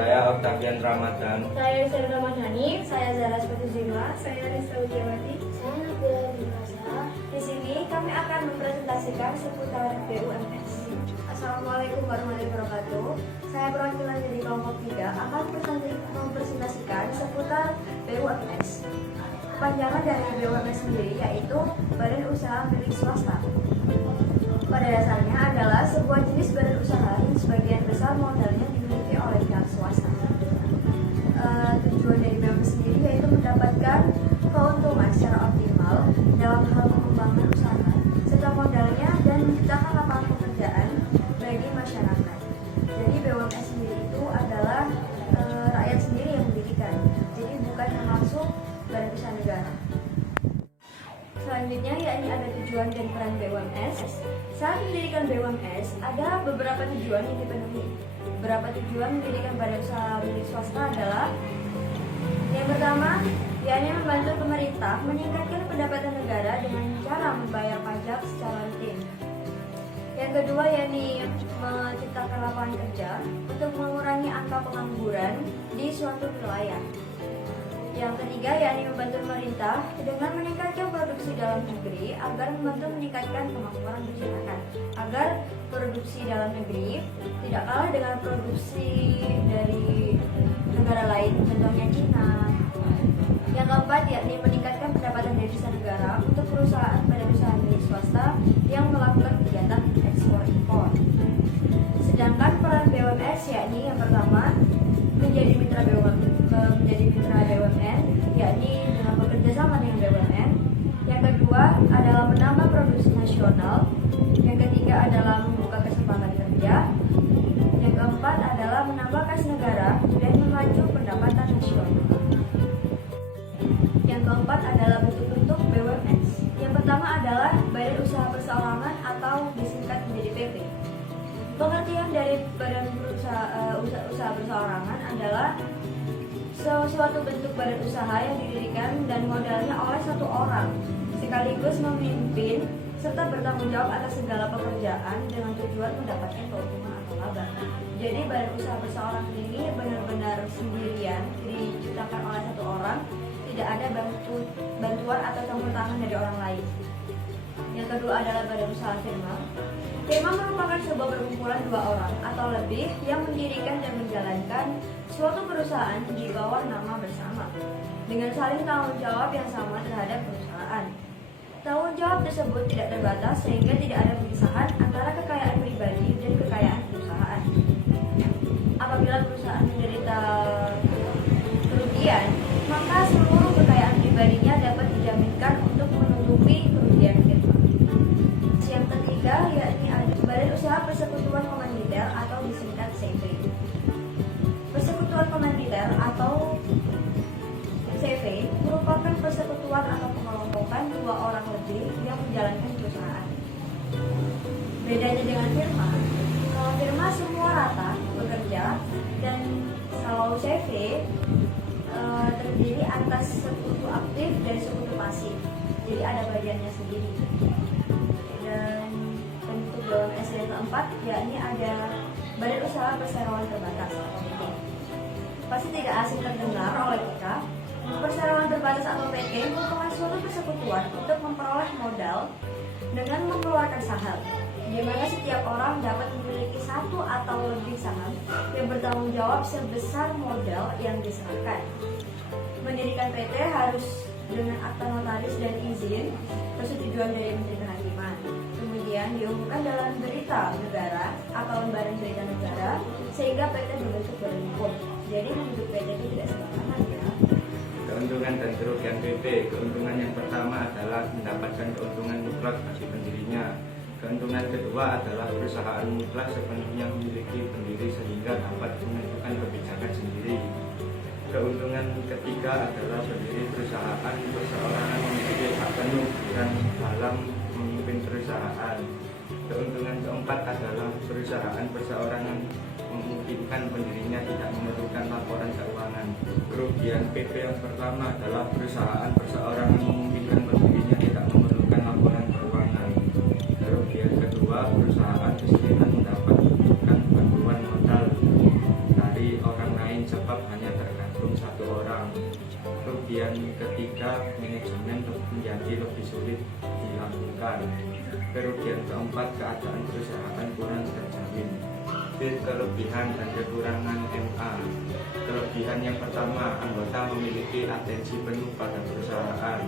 Saya Octavian Ramadan. Saya Yusuf Ramadhani. Saya Zara Zima. Saya Rista Wijawati. Saya Nabila Dimasa. Di sini kami akan mempresentasikan seputar BUMS. Assalamualaikum warahmatullahi wabarakatuh. Saya perwakilan dari kelompok 3 akan mempresentasikan seputar BUMS. Kepanjangan dari BUMS sendiri yaitu Badan Usaha Milik Swasta. Pada dasarnya adalah sebuah jenis badan usaha yang sebagian besar modalnya dimiliki oleh pihak swasta. Tujuan dari BUMS sendiri yaitu mendapatkan keuntungan secara optimal dalam hal pengembangan usaha serta modalnya dan menciptakan lapangan pekerjaan bagi masyarakat. Jadi BUMS sendiri itu adalah rakyat sendiri yang mendirikan, jadi bukan yang langsung badan usaha negara. Selanjutnya yakni ada tujuan dan peran BUMS. Saat mendirikan BUMS ada beberapa tujuan yang dipenuhi. Beberapa tujuan mendirikan badan usaha milik swasta adalah: yang pertama, yakni membantu pemerintah meningkatkan pendapatan negara dengan cara membayar pajak secara rutin. Yang kedua, yakni menciptakan lapangan kerja untuk mengurangi angka pengangguran di suatu wilayah. Yang ketiga, yakni membantu pemerintah dengan meningkatkan produksi dalam negeri agar membantu meningkatkan kemakmuran masyarakat, agar produksi dalam negeri tidak kalah dengan produksi dari negara lain, contohnya Cina. Yang keempat, yakni meningkatkan pendapatan devisa negara untuk perusahaan badan usaha milik swasta yang melakukan kegiatan ekspor impor. Sedangkan peran BUMS yakni yang pertama menjadi mitra BUMN, yakni dengan bekerja sama dengan BUMN. Yang kedua adalah menambah produksi nasional. Yang ketiga adalah membuka kesempatan kerja. Yang keempat adalah menambah kas negara dan memacu pendapatan nasional. Yang keempat adalah bentuk-bentuk BUMS. Yang pertama adalah Badan Usaha Perseorangan atau disingkat menjadi PP. Pengertian dari badan usaha perseorangan adalah suatu bentuk badan usaha yang didirikan dan modalnya oleh satu orang, sekaligus memimpin serta bertanggung jawab atas segala pekerjaan dengan tujuan mendapatkan keuntungan atau laba. Jadi badan usaha perseorangan ini benar-benar sendirian, diciptakan oleh satu orang, tidak ada bantuan atau campur tangan dari orang lain. Yang kedua adalah badan usaha firma. Firma merupakan sebuah perkumpulan dua orang atau lebih yang mendirikan dan menjalankan suatu perusahaan di bawah nama bersama dengan saling tanggung jawab yang sama terhadap perusahaan. Tanggung jawab tersebut tidak terbatas sehingga tidak ada pemisahan antara kekayaan pribadi dan kekayaan perusahaan. Apabila perusahaan menderita kerugian, maka seluruh kekayaan pribadinya dapat dijaminkan untuk menutupi kerugian firma. Yang ketiga yakni ada Badan Usaha Persekutuan Komanditer atau disingkat CV. Persekutuan komanditer atau CV merupakan persekutuan atau pengelompokan dua orang lebih yang menjalankan perusahaan. Bedanya dengan firma, kalau firma semua rata bekerja, dan kalau CV terdiri atas sekutu aktif dan sekutu pasif. Jadi ada bagiannya sendiri. Dan bentuk BUMS yang keempat yakni ada Badan Usaha Perseroan Terbatas atau PT. Pasti tidak asing terdengar oleh kita. Perseroan terbatas atau PT merupakan suatu persekutuan untuk memperoleh modal dengan mengeluarkan saham, di mana setiap orang dapat memiliki satu atau lebih saham yang bertanggung jawab sebesar modal yang diserahkan. Mendirikan PT harus dengan akta notaris dan izin persetujuan dari Menteri Kehakiman. Kemudian diumumkan dalam berita negara atau lembaran berita negara sehingga PT berbentuk badan hukum. Jadi membentuk PT itu tidak sembarangan ya. Keuntungan dan kerugian PP. Keuntungan yang pertama adalah mendapatkan keuntungan mutlak bagi pendirinya. Keuntungan kedua adalah perusahaan mutlak sepenuhnya memiliki pendiri sehingga dapat menentukan kebijakan sendiri. Keuntungan ketiga adalah pendiri perusahaan perseorangan memiliki hak penuh dan dalam memimpin perusahaan. Keuntungan keempat adalah perusahaan perseorangan memungkinkan pendirinya tidak memerlukan laporan keuangan. Kerugian PP yang pertama adalah perusahaan perseorangan memungkinkan pendirinya tidak memerlukan laporan keuangan. Kerugian kedua, perusahaan kesulitan mendapatkan bantuan modal dari orang lain sulit dilakukan. Kerugian keempat, keadaan perusahaan kurang terjamin. Kelebihan dan kekurangan MA. Kelebihan yang pertama, anggota memiliki atensi penuh pada perusahaan.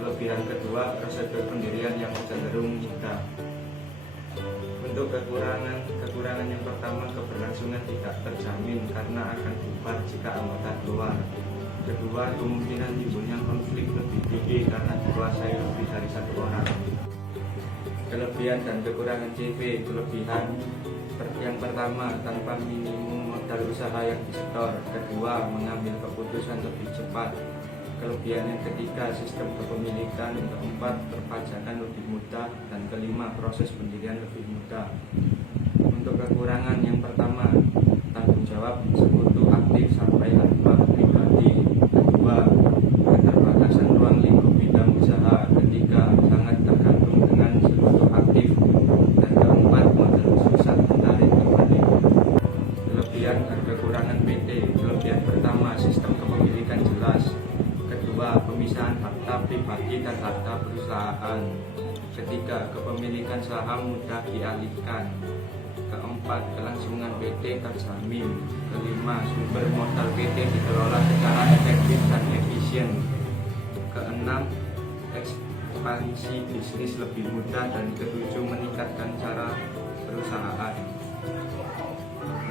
Kelebihan kedua, prosedur pendirian yang cenderung mudah. Untuk kekurangan yang pertama, keberlangsungan tidak terjamin karena akan bubar jika anggota keluar. Kedua, kemungkinan timbulnya konflik lebih tinggi karena dikuasai lebih dari satu orang. Kelebihan dan kekurangan CV. Kelebihan yang pertama, tanpa minimum modal usaha yang disetor. Kedua, mengambil keputusan lebih cepat. Kelebihan yang ketiga, sistem kepemilikan. Keempat, perpajakan lebih mudah. Dan kelima, proses pendirian lebih mudah. Untuk kekurangan yang pertama, tanggung jawab sekutu aktif sampai tanpa pribadi. Kedua, keterbatasan ruang lingkup bidang usaha. Ketiga, sangat tergantung dengan sekutu aktif. Dan keempat, modal susah menarik kembali. Kelebihan dan kekurangan PT. Kelebihan pertama, sistem kepemilikan jelas. Kedua, pemisahan harta pribadi dan harta perusahaan. Ketiga, kepemilikan saham mudah dialihkan. Keempat, kelangsungan PT terjamin. Kelima, sumber modal PT dikelola secara efektif dan efisien. Keenam, ekspansi bisnis lebih mudah. Dan ketujuh, meningkatkan cara perusahaan.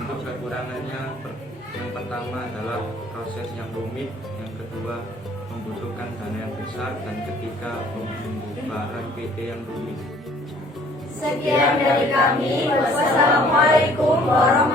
Untuk kekurangannya, yang pertama adalah proses yang rumit. Yang kedua, membutuhkan dana yang besar. Dan ketiga, pembubaran PT yang rumit. Sekian dari kami. Wassalamualaikum warahmatullahi wabarakatuh.